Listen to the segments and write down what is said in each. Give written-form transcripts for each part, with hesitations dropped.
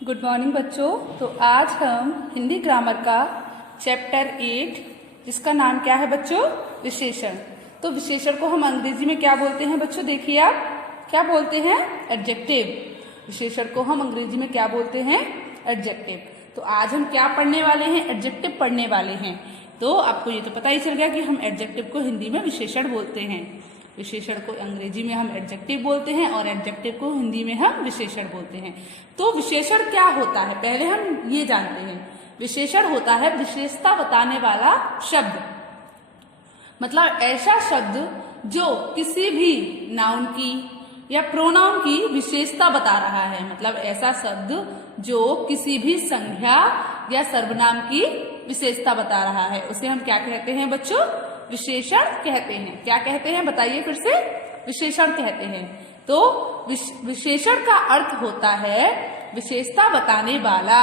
Good morning बच्चों। तो आज हम हिंदी ग्रामर का चैप्टर 8 जिसका नाम क्या है बच्चों, विशेषण। तो विशेषण को हम अंग्रेजी में क्या बोलते हैं बच्चों, देखिए आप क्या बोलते हैं, एडजेक्टिव। विशेषण को हम अंग्रेजी में क्या बोलते हैं, एडजेक्टिव। तो आज हम क्या पढ़ने वाले हैं, एडजेक्टिव पढ़ने वाले हैं। तो आपको ये तो पता ही चल गया कि हम एडजेक्टिव को हिंदी में विशेषण बोलते हैं। विशेषण को अंग्रेजी में हम एडजेक्टिव बोलते हैं और एडजेक्टिव को हिंदी में हम विशेषण बोलते हैं। तो विशेषण क्या होता है, पहले हम ये जानते हैं। विशेषण होता है विशेषता बताने वाला शब्द, मतलब ऐसा शब्द जो किसी भी नाउन की या प्रोनाउन की विशेषता बता रहा है। मतलब ऐसा शब्द जो किसी भी संज्ञा या सर्वनाम की विशेषता बता रहा है, उसे हम क्या कहते हैं बच्चों, विशेषण कहते हैं। क्या कहते हैं बताइए फिर से, विशेषण कहते हैं। तो विशेषण का अर्थ होता है विशेषता बताने वाला।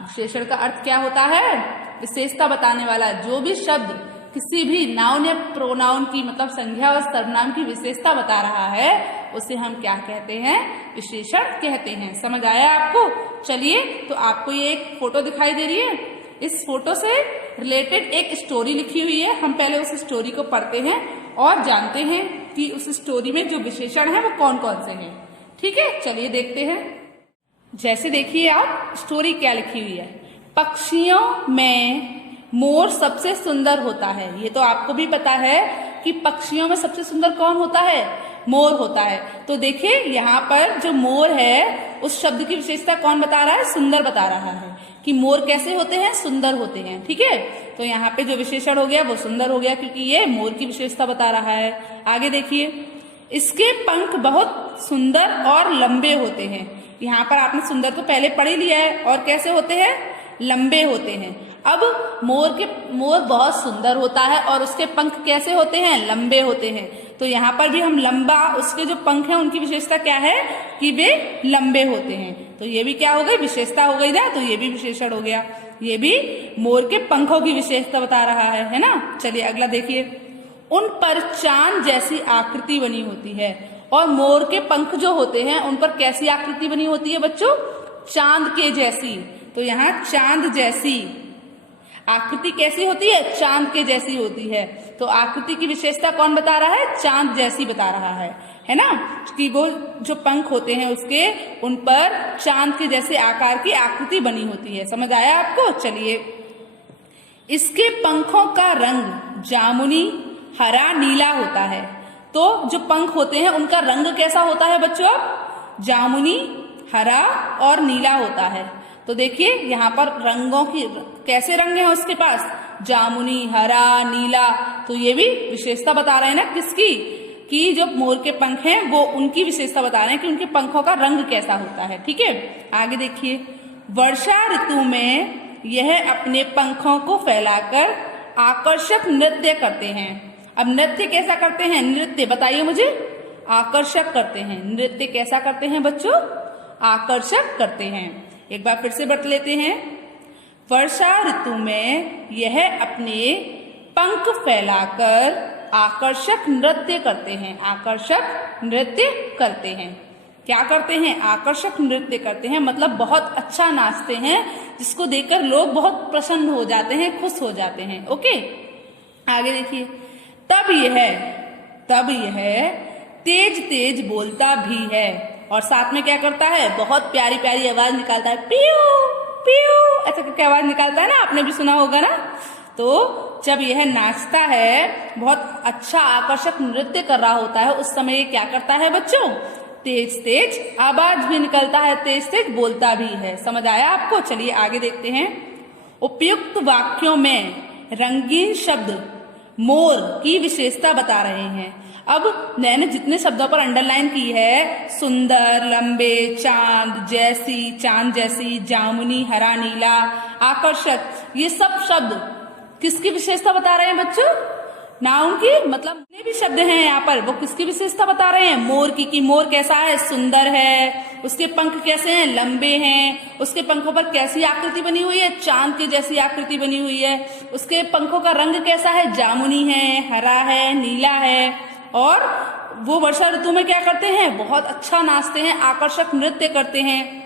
विशेषण का अर्थ क्या होता है, विशेषता बताने वाला। जो भी शब्द किसी भी नाउन या प्रोनाउन की, मतलब संज्ञा और सर्वनाम की विशेषता बता रहा है, उसे हम क्या कहते हैं, विशेषण कहते हैं। समझ आया आपको? चलिए, तो आपको ये एक फोटो दिखाई दे रही है, इस फोटो से रिलेटेड एक स्टोरी लिखी हुई है। हम पहले उस स्टोरी को पढ़ते हैं और जानते हैं कि उस स्टोरी में जो विशेषण है वो कौन कौन से हैं। ठीक है, चलिए देखते हैं। जैसे देखिए आप, स्टोरी क्या लिखी हुई है। पक्षियों में मोर सबसे सुंदर होता है। ये तो आपको भी पता है कि पक्षियों में सबसे सुंदर कौन होता है, मोर होता है। तो देखिए यहाँ पर जो मोर है उस शब्द की विशेषता कौन बता रहा है, सुंदर बता रहा है कि मोर कैसे होते हैं, सुंदर होते हैं। ठीक है, तो यहाँ पे जो विशेषण हो गया वो सुंदर हो गया, क्योंकि ये मोर की विशेषता बता रहा है। आगे देखिए, इसके पंख बहुत सुंदर और लंबे होते हैं। यहाँ पर आपने सुंदर तो पहले पढ़ ही लिया है, और कैसे होते हैं, लंबे होते हैं। अब मोर बहुत सुंदर होता है और उसके पंख कैसे होते हैं, लंबे होते हैं। तो यहाँ पर भी हम लंबा, उसके जो पंख हैं उनकी विशेषता क्या है कि वे लंबे होते हैं। तो ये भी क्या हो गई, विशेषता हो गई ना, तो ये भी विशेषण हो गया। ये भी मोर के पंखों की विशेषता बता रहा है ना। चलिए अगला देखिए, उन पर चांद जैसी आकृति बनी होती है। और मोर के पंख जो होते हैं उन पर कैसी आकृति बनी होती है बच्चों, चांद के जैसी। तो यहाँ चांद जैसी आकृति कैसी होती है, चांद के जैसी होती है। तो आकृति की विशेषता कौन बता रहा है, चांद जैसी बता रहा है ना, कि वो जो पंख होते हैं उसके, उन पर चांद के जैसे आकार की आकृति बनी होती है। समझ आया आपको? चलिए, इसके पंखों का रंग जामुनी, हरा, नीला होता है। तो जो पंख होते हैं उनका रंग कैसा होता है बच्चों, जामुनी, हरा और नीला होता है। तो देखिए यहाँ पर रंगों की कैसे रंग हैं उसके पास, जामुनी, हरा, नीला। तो ये भी विशेषता बता रहे हैं ना किसकी, कि जो मोर के पंख हैं वो उनकी विशेषता बता रहे हैं कि उनके पंखों का रंग कैसा होता है। ठीक है, आगे देखिए, वर्षा ऋतु में यह अपने पंखों को फैलाकर आकर्षक नृत्य करते हैं। अब नृत्य कैसा करते हैं, नृत्य बताइए मुझे, आकर्षक करते हैं। नृत्य कैसा करते हैं बच्चों, आकर्षक करते हैं। एक बार फिर से बता लेते हैं, वर्षा ऋतु में यह अपने पंख फैलाकर आकर्षक नृत्य करते हैं। आकर्षक नृत्य करते हैं, क्या करते हैं, आकर्षक नृत्य करते हैं, मतलब बहुत अच्छा नाचते हैं, जिसको देखकर लोग बहुत प्रसन्न हो जाते हैं, खुश हो जाते हैं। ओके, आगे देखिए, तब यह तेज तेज बोलता भी है और साथ में क्या करता है, बहुत प्यारी प्यारी आवाज निकालता है, पियो पियो, ऐसा करके आवाज निकालता है ना, आपने भी सुना होगा ना। तो जब यह नाचता है, बहुत अच्छा आकर्षक नृत्य कर रहा होता है, उस समय ये क्या करता है बच्चों, तेज तेज आवाज भी निकलता है, तेज तेज बोलता भी है। समझ आया आपको? चलिए आगे देखते हैं। उपयुक्त वाक्यों में रंगीन शब्द मोर की विशेषता बता रहे हैं। अब मैंने जितने शब्दों पर अंडरलाइन की है, सुंदर, लंबे, चांद जैसी, जामुनी, हरा, नीला, आकर्षक, ये सब शब्द किसकी विशेषता बता रहे हैं बच्चों, नाउन की। मतलब जितने भी शब्द हैं यहाँ पर वो किसकी विशेषता बता रहे हैं, मोर की। कि मोर कैसा है, सुंदर है, उसके पंख कैसे हैं, लंबे हैं, उसके पंखों पर कैसी आकृति बनी हुई है, चांद की जैसी आकृति बनी हुई है, उसके पंखों का रंग कैसा है, जामुनी है, हरा है, नीला है। और वो वर्षा ऋतु में क्या करते हैं, बहुत अच्छा नाचते हैं, आकर्षक नृत्य करते हैं।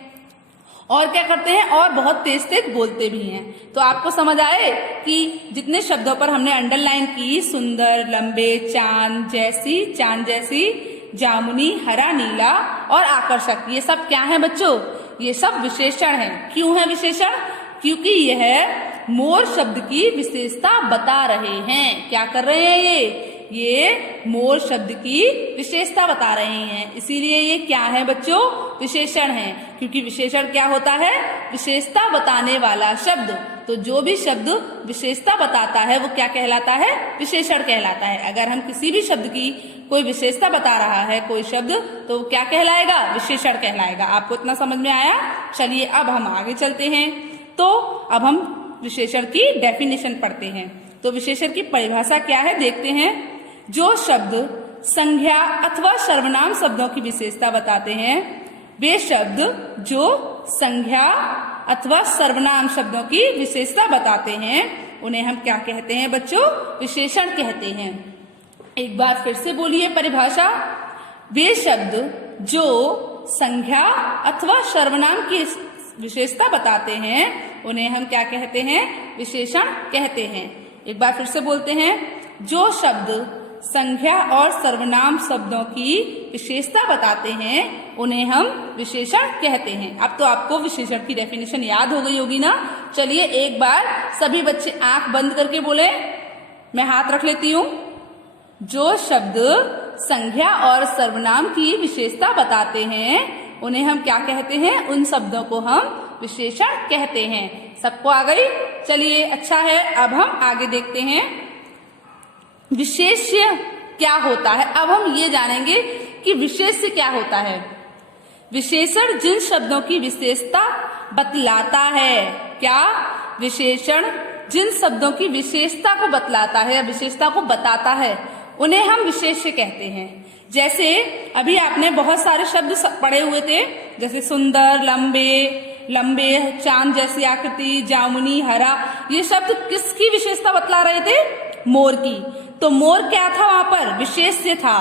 और क्या करते हैं, और बहुत तेज तेज बोलते भी हैं। तो आपको समझ आए कि जितने शब्दों पर हमने अंडरलाइन की, सुंदर, लंबे, चांद जैसी, जामुनी, हरा, नीला और आकर्षक, ये सब क्या है बच्चों, ये सब विशेषण हैं। क्यों है विशेषण, क्योंकि यह मोर शब्द की विशेषता बता रहे हैं। क्या कर रहे हैं, ये मोर शब्द की विशेषता बता रहे हैं, इसीलिए ये क्या है बच्चों, विशेषण है। क्योंकि विशेषण क्या होता है, विशेषता बताने वाला शब्द। तो जो भी शब्द विशेषता बताता है वो क्या कहलाता है, विशेषण कहलाता है। अगर हम किसी भी शब्द की कोई विशेषता बता रहा है कोई शब्द, तो क्या कहलाएगा, विशेषण कहलाएगा। आपको इतना समझ में आया। चलिए अब हम आगे चलते हैं। तो अब हम विशेषण की डेफिनेशन पढ़ते हैं। तो विशेषण की परिभाषा क्या है देखते हैं। जो शब्द संज्ञा अथवा सर्वनाम शब्दों की विशेषता बताते हैं, वे शब्द जो संज्ञा अथवा सर्वनाम शब्दों की विशेषता बताते हैं, उन्हें हम क्या कहते हैं बच्चों, विशेषण कहते हैं। एक बार फिर से बोलिए परिभाषा। वे शब्द जो संज्ञा अथवा सर्वनाम की विशेषता बताते हैं, उन्हें हम क्या कहते हैं, विशेषण कहते हैं। एक बार फिर से बोलते हैं। जो शब्द संज्ञा और सर्वनाम शब्दों की विशेषता बताते हैं, उन्हें हम विशेषण कहते हैं। अब तो आपको विशेषण की डेफिनेशन याद हो गई होगी ना। चलिए एक बार सभी बच्चे आंख बंद करके बोले, मैं हाथ रख लेती हूँ। जो शब्द संज्ञा और सर्वनाम की विशेषता बताते हैं, उन्हें हम क्या कहते हैं, उन शब्दों को हम विशेषण कहते हैं। सबको आ गई। चलिए अच्छा है, अब हम आगे देखते हैं विशेष्य क्या होता है। अब हम ये जानेंगे कि विशेष्य क्या होता है। विशेषण जिन शब्दों की विशेषता बतलाता है, क्या, विशेषण जिन शब्दों की विशेषता को बतलाता है या विशेषता को बताता है, उन्हें हम विशेष्य कहते हैं। जैसे अभी आपने बहुत सारे शब्द पढ़े हुए थे, जैसे सुंदर, लंबे, चांद जैसी आकृति, जामुनी, हरा, ये शब्द किसकी विशेषता बतला रहे थे, मोर की। तो मोर क्या था, वहां पर विशेष्य था।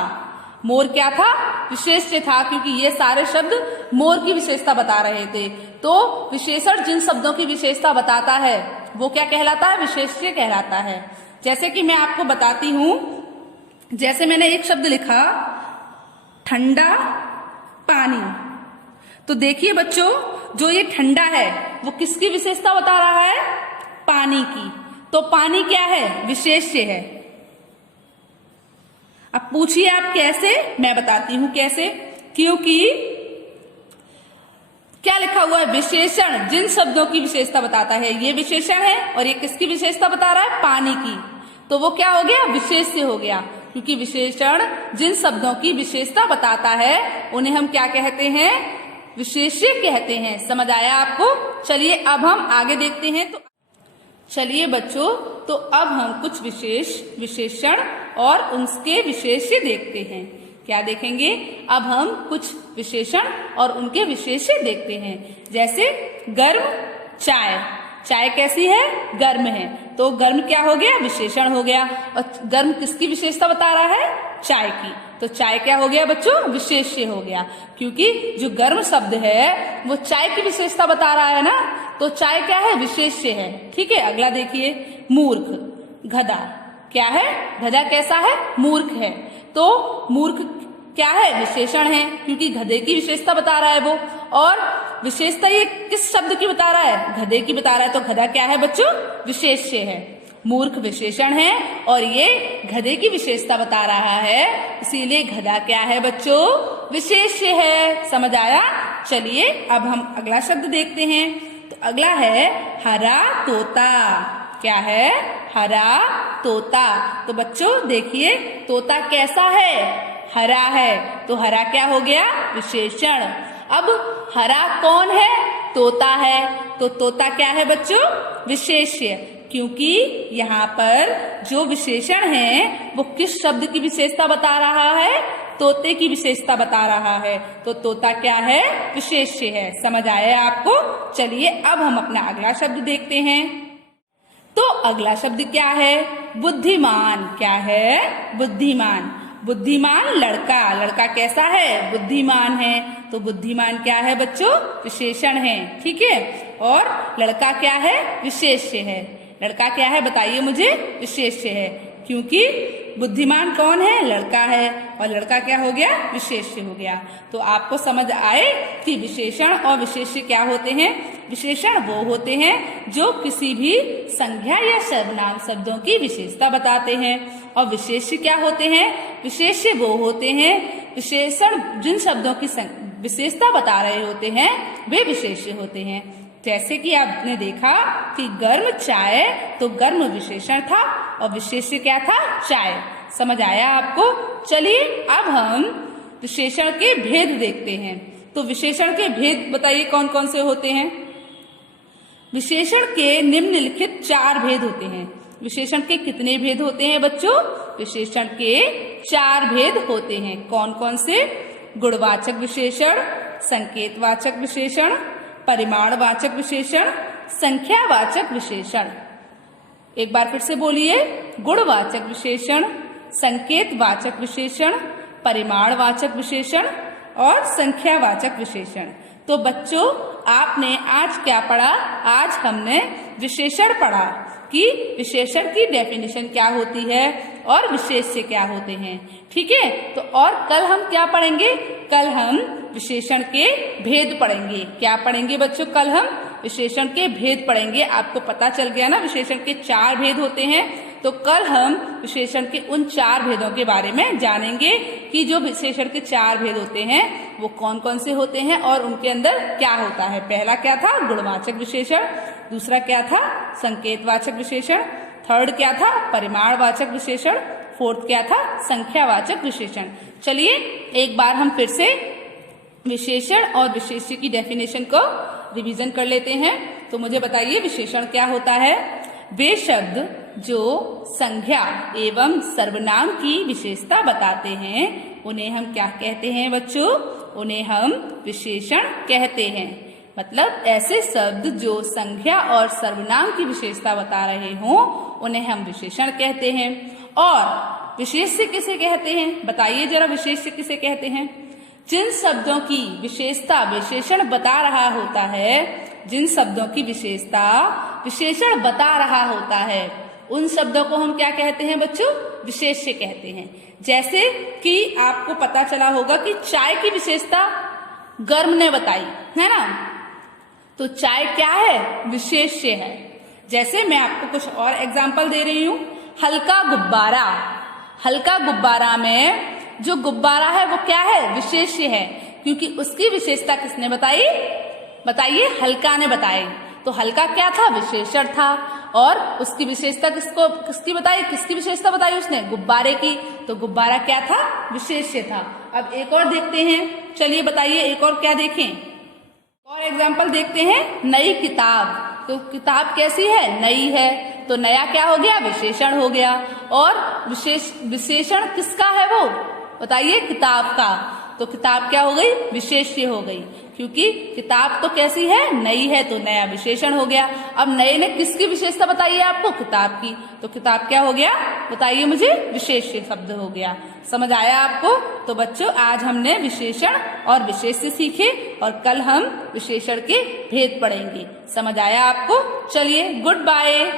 मोर क्या था, विशेष्य था, क्योंकि ये सारे शब्द मोर की विशेषता बता रहे थे। तो विशेषण जिन शब्दों की विशेषता बताता है वो क्या कहलाता है, विशेष्य कहलाता है। जैसे कि मैं आपको बताती हूं, जैसे मैंने एक शब्द लिखा ठंडा पानी, तो देखिए बच्चों, जो ये ठंडा है वो किसकी विशेषता बता रहा है, पानी की। तो पानी क्या है, विशेष्य है। अब पूछिए आप कैसे, मैं बताती हूं कैसे। क्योंकि क्या लिखा हुआ है, विशेषण जिन शब्दों की विशेषता बताता है, ये विशेषण है और ये किसकी विशेषता बता रहा है, पानी की। तो वो क्या हो गया, विशेष्य हो गया। क्योंकि विशेषण जिन शब्दों की विशेषता बताता है, उन्हें हम क्या कहते हैं, विशेष्य कहते हैं। समझ आया आपको। चलिए अब हम आगे देखते हैं। तो चलिए बच्चों, तो अब हम कुछ विशेषण और उनके विशेष्य देखते हैं। क्या देखेंगे, अब हम कुछ विशेषण और उनके विशेष्य देखते हैं। जैसे गर्म चाय, चाय कैसी है, गर्म है। तो गर्म क्या हो गया, विशेषण हो गया। और गर्म किसकी विशेषता बता रहा है, चाय की। तो चाय क्या हो गया बच्चों, विशेष्य हो गया। क्योंकि जो गर्म शब्द है वो चाय की विशेषता बता रहा है ना, तो चाय क्या है, विशेष्य है। ठीक है, अगला देखिए, मूर्ख, गधा क्या है, गधा कैसा है, मूर्ख है। तो मूर्ख क्या है, विशेषण है, क्योंकि गधे की विशेषता बता रहा है वो। और विशेषता ये किस शब्द की बता रहा है, गधे की बता रहा है। तो गधा क्या है बच्चों, विशेष्य है। मूर्ख विशेषण है और ये गधे की विशेषता बता रहा है, इसीलिए गधा क्या है बच्चों, विशेष्य है। समझ आया। चलिए अब हम अगला शब्द देखते हैं। तो अगला है हरा तोता। क्या है, हरा तोता। तो बच्चों देखिए, तोता कैसा है, हरा है। तो हरा क्या हो गया, विशेषण। अब हरा कौन है, तोता है। तो तोता क्या है बच्चों, विशेष्य। क्योंकि यहाँ पर जो विशेषण है वो किस शब्द की विशेषता बता रहा है, तोते की विशेषता बता रहा है। तो तोता क्या है, विशेष्य है। समझ आया आपको। चलिए अब हम अपना अगला शब्द देखते हैं। तो अगला शब्द क्या है, बुद्धिमान। क्या है, बुद्धिमान। बुद्धिमान लड़का, लड़का कैसा है? बुद्धिमान है। तो बुद्धिमान क्या है बच्चों? विशेषण है, ठीक है। और लड़का क्या है? विशेष्य है। लड़का क्या है बताइए मुझे? विशेष्य है, क्योंकि बुद्धिमान कौन है? लड़का है, और लड़का क्या हो गया? विशेष्य हो गया। तो आपको समझ आए कि विशेषण और विशेष्य क्या होते हैं। विशेषण वो होते हैं जो किसी भी संज्ञा या सर्वनाम शब्दों की विशेषता बताते हैं, और विशेष्य क्या होते हैं? विशेष्य वो होते हैं, विशेषण जिन शब्दों की विशेषता बता रहे होते हैं वे विशेष्य होते हैं। जैसे कि आपने देखा कि गर्म चाय, तो गर्म विशेषण था और विशेष्य क्या था? चाय। समझ आया आपको? चलिए अब हम विशेषण के भेद देखते हैं। तो विशेषण के भेद बताइए कौन कौन से होते हैं। विशेषण के निम्नलिखित 4 भेद होते हैं। विशेषण के कितने भेद होते हैं बच्चों? विशेषण के 4 भेद होते हैं। कौन कौन से? गुणवाचक विशेषण, संकेतवाचक विशेषण, परिमाणवाचक विशेषण, संख्यावाचक विशेषण। एक बार फिर से बोलिए। गुणवाचक विशेषण, संकेतवाचक विशेषण, परिमाणवाचक विशेषण और संख्यावाचक विशेषण। तो बच्चों आपने आज क्या पढ़ा? आज हमने विशेषण पढ़ा कि विशेषण की डेफिनेशन क्या होती है और विशेष्य क्या होते हैं, ठीक है। तो और कल हम क्या पढ़ेंगे? कल हम विशेषण के भेद पढ़ेंगे। क्या पढ़ेंगे बच्चों? कल हम विशेषण के भेद पढ़ेंगे। आपको पता चल गया ना विशेषण के 4 भेद होते हैं। तो कल हम विशेषण के उन 4 भेदों के बारे में जानेंगे कि जो विशेषण के 4 भेद होते हैं वो कौन कौन से होते हैं और उनके अंदर क्या होता है। पहला क्या था? गुणवाचक विशेषण। दूसरा क्या था? संकेतवाचक विशेषण। थर्ड क्या था? परिमाणवाचक विशेषण। फोर्थ क्या था? संख्यावाचक विशेषण। चलिए एक बार हम फिर से विशेषण और विशेष्य की डेफिनेशन को रिवीजन कर लेते हैं। तो मुझे बताइए विशेषण क्या होता है? वे शब्द जो संज्ञा एवं सर्वनाम की विशेषता बताते हैं उन्हें हम क्या कहते हैं बच्चों? उन्हें हम विशेषण कहते हैं। मतलब ऐसे शब्द जो संज्ञा और सर्वनाम की विशेषता बता रहे हों उन्हें हम विशेषण कहते हैं। और विशेष्य किसे कहते हैं? बताइए जरा, विशेष्य किसे कहते हैं? जिन शब्दों की विशेषता विशेषण बता रहा होता है, जिन शब्दों की विशेषता विशेषण बता रहा होता है उन शब्दों को हम क्या कहते हैं बच्चों? विशेष्य कहते हैं। जैसे कि आपको पता चला होगा कि चाय की विशेषता गर्म ने बताई है ना, तो चाय क्या है? विशेष्य है। जैसे मैं आपको कुछ और एग्जाम्पल दे रही हूँ। हल्का गुब्बारा, हल्का गुब्बारा में जो गुब्बारा है वो क्या है? विशेष्य है, क्योंकि उसकी विशेषता किसने बताई? बताइए, हल्का ने बताई। तो हल्का क्या था? विशेषण था। और उसकी विशेषता किसकी बताई? किसकी विशेषता बताई उसने? गुब्बारे की। तो गुब्बारा क्या था? विशेष्य था। अब एक और देखते हैं। चलिए बताइए एक और क्या देखें। और एग्जाम्पल देखते हैं। नई किताब, तो किताब कैसी है? नई है। तो नया क्या हो गया? विशेषण हो गया। और विशेषण किसका है वो? बताइए, किताब का। तो किताब क्या हो गई? विशेष्य हो गई, क्योंकि किताब तो कैसी है? नई है, तो नया विशेषण हो गया। अब नए ने किसकी विशेषता बताई है आपको? किताब की। तो किताब क्या हो गया? बताइए मुझे, विशेष्य शब्द हो गया। समझ आया आपको? तो बच्चों आज हमने विशेषण और विशेष्य सीखे और कल हम विशेषण के भेद पढ़ेंगे। समझ आया आपको? चलिए, गुड बाय।